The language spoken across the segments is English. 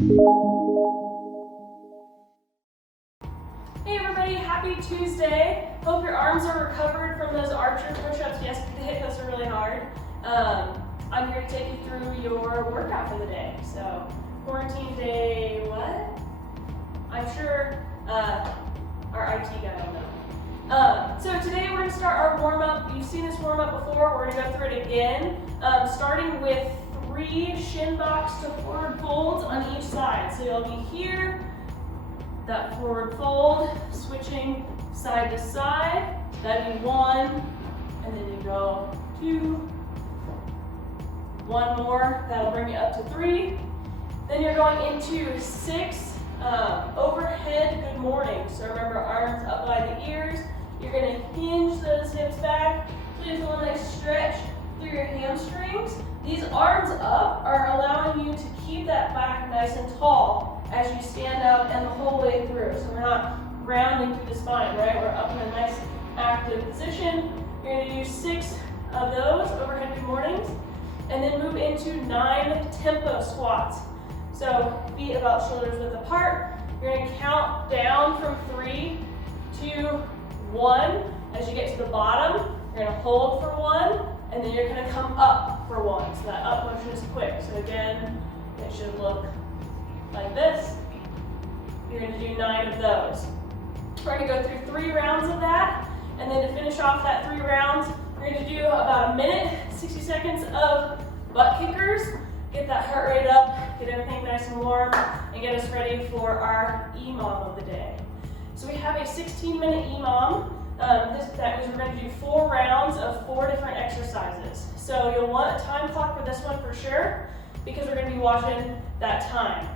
Hey everybody, happy Tuesday. Hope your arms are recovered from those archer push-ups yesterday. Those are really hard. I'm here to take you through your workout for the day. So, quarantine day, what? I'm sure our IT guy will know. So today we're going to start our warm-up. You've seen this warm-up before. We're going to go through it again, starting with 3 Shin Box to Forward Folds on each side. So you'll be here, that forward fold, switching side to side. That'd be 1, and then you go 2, 1 more, that'll bring you up to 3. Then you're going into 6 overhead good mornings. So remember, arms up by the ears. You're gonna hinge those hips back. Please feel a nice stretch through your hamstrings. These arms up are allowing you to keep that back nice and tall as you stand up and the whole way through. So we're not rounding through the spine, right? We're up in a nice active position. You're gonna do 6 of those overhead good mornings, and then move into 9 tempo squats. So feet about shoulders width apart. You're gonna count down from 3, 2, 1. As you get to the bottom, you're gonna hold for 1, and then you're gonna come up for 1. So that up motion is quick. So again, it should look like this. You're gonna do 9 of those. We're gonna go through 3 rounds of that, and then to finish off that 3 rounds, we're gonna do about a minute, 60 seconds of butt kickers. Get that heart rate up, get everything nice and warm, and get us ready for our EMOM of the day. So we have a 16-minute EMOM. That means we're going to do 4 rounds of 4 different exercises. So you'll want a time clock for this one for sure, because we're going to be watching that time.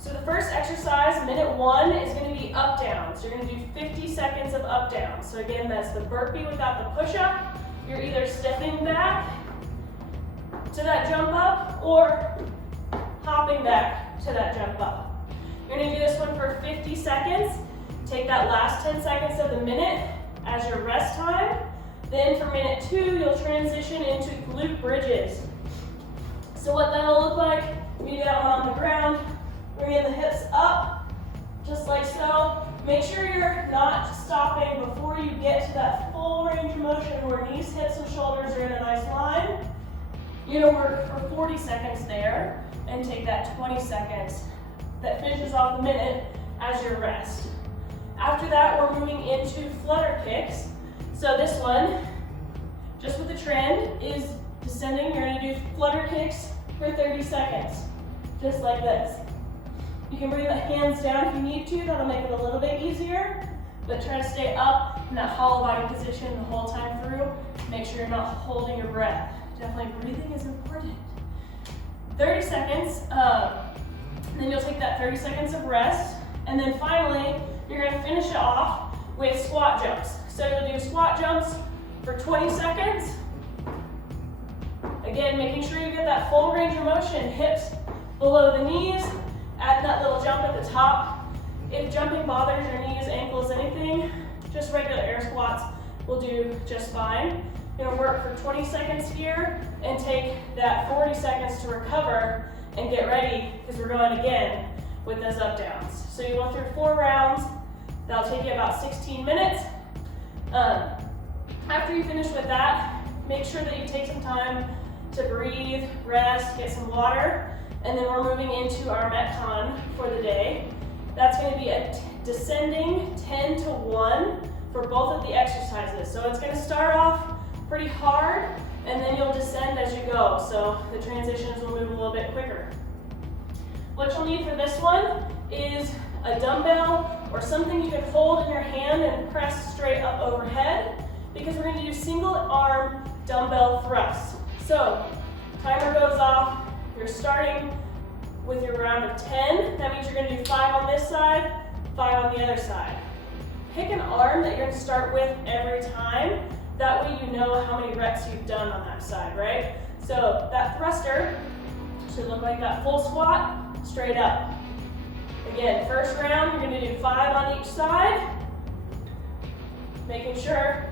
So the first exercise, minute 1, is going to be up down. So you're going to do 50 seconds of up down. So again, that's the burpee without the push-up. You're either stepping back to that jump up or hopping back to that jump up. You're going to do this one for 50 seconds. Take that last 10 seconds of the minute as your rest time. Then for minute 2, you'll transition into glute bridges. So what that'll look like, we do that one on the ground, bringing the hips up, just like so. Make sure you're not stopping before you get to that full range of motion where knees, hips, and shoulders are in a nice line. You're gonna work for 40 seconds there, and take that 20 seconds that finishes off the minute as your rest. After that, we're moving into Flutter Kicks. So this one, just with the trend, is descending. You're gonna do Flutter Kicks for 30 seconds, just like this. You can bring the hands down if you need to. That'll make it a little bit easier, but try to stay up in that hollow body position the whole time through. Make sure you're not holding your breath. Definitely breathing is important. 30 seconds, then you'll take that 30 seconds of rest, and then finally, you're gonna finish it off with squat jumps. So you'll do squat jumps for 20 seconds. Again, making sure you get that full range of motion, hips below the knees, add that little jump at the top. If jumping bothers your knees, ankles, anything, just regular air squats will do just fine. You're gonna work for 20 seconds here and take that 40 seconds to recover and get ready, because we're going again with those up downs. So you go through 4 rounds. That'll take you about 16 minutes. After you finish with that, make sure that you take some time to breathe, rest, get some water, and then we're moving into our Metcon for the day. That's gonna be a descending 10 to 1 for both of the exercises. So it's gonna start off pretty hard, and then you'll descend as you go. So the transitions will move a little bit quicker. What you'll need for this one is a dumbbell or something you can hold in your hand and press straight up overhead, because we're going to do single arm dumbbell thrusts. So timer goes off, you're starting with your round of 10. That means you're going to do 5 on this side, 5 on the other side. Pick an arm that you're going to start with every time. That way you know how many reps you've done on that side, right? So that thruster should look like that full squat, straight up. Again, first round, you're going to do 5 on each side. Making sure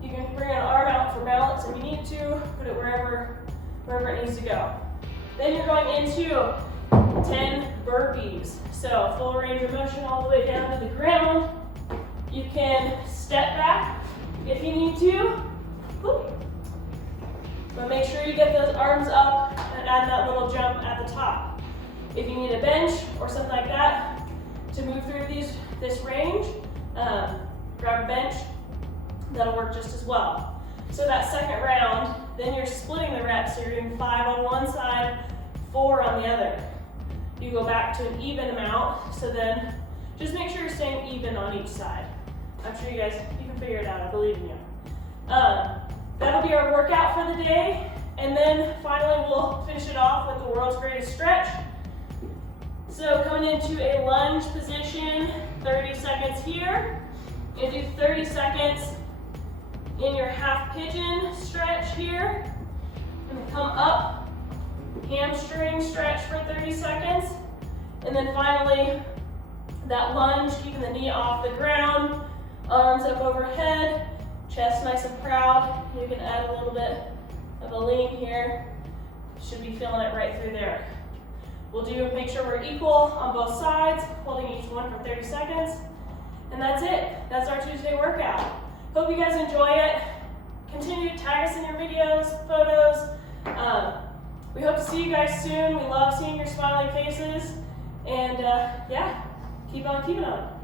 you can bring an arm out for balance if you need to. Put it wherever it needs to go. Then you're going into 10 burpees. So full range of motion all the way down to the ground. You can step back if you need to. But make sure you get those arms up and add that little jump at the top. If you need a bench or something like that to move through this range, grab a bench. That'll work just as well. So that second round, then you're splitting the reps. So you're doing 5 on one side, 4 on the other. You go back to an even amount. So then just make sure you're staying even on each side. I'm sure you can figure it out. I believe in you. That'll be our workout for the day. And then finally, we'll finish it off with the world's greatest stretch. So coming into a lunge position, 30 seconds here. You're gonna do 30 seconds in your half pigeon stretch here. And come up, hamstring stretch for 30 seconds. And then finally, that lunge, keeping the knee off the ground, arms up overhead, chest nice and proud. You can add a little bit of a lean here. Should be feeling it right through there. We'll make sure we're equal on both sides, holding each one for 30 seconds. And that's it. That's our Tuesday workout. Hope you guys enjoy it. Continue to tag us in your videos, photos. We hope to see you guys soon. We love seeing your smiling faces. And yeah, keep on keeping on.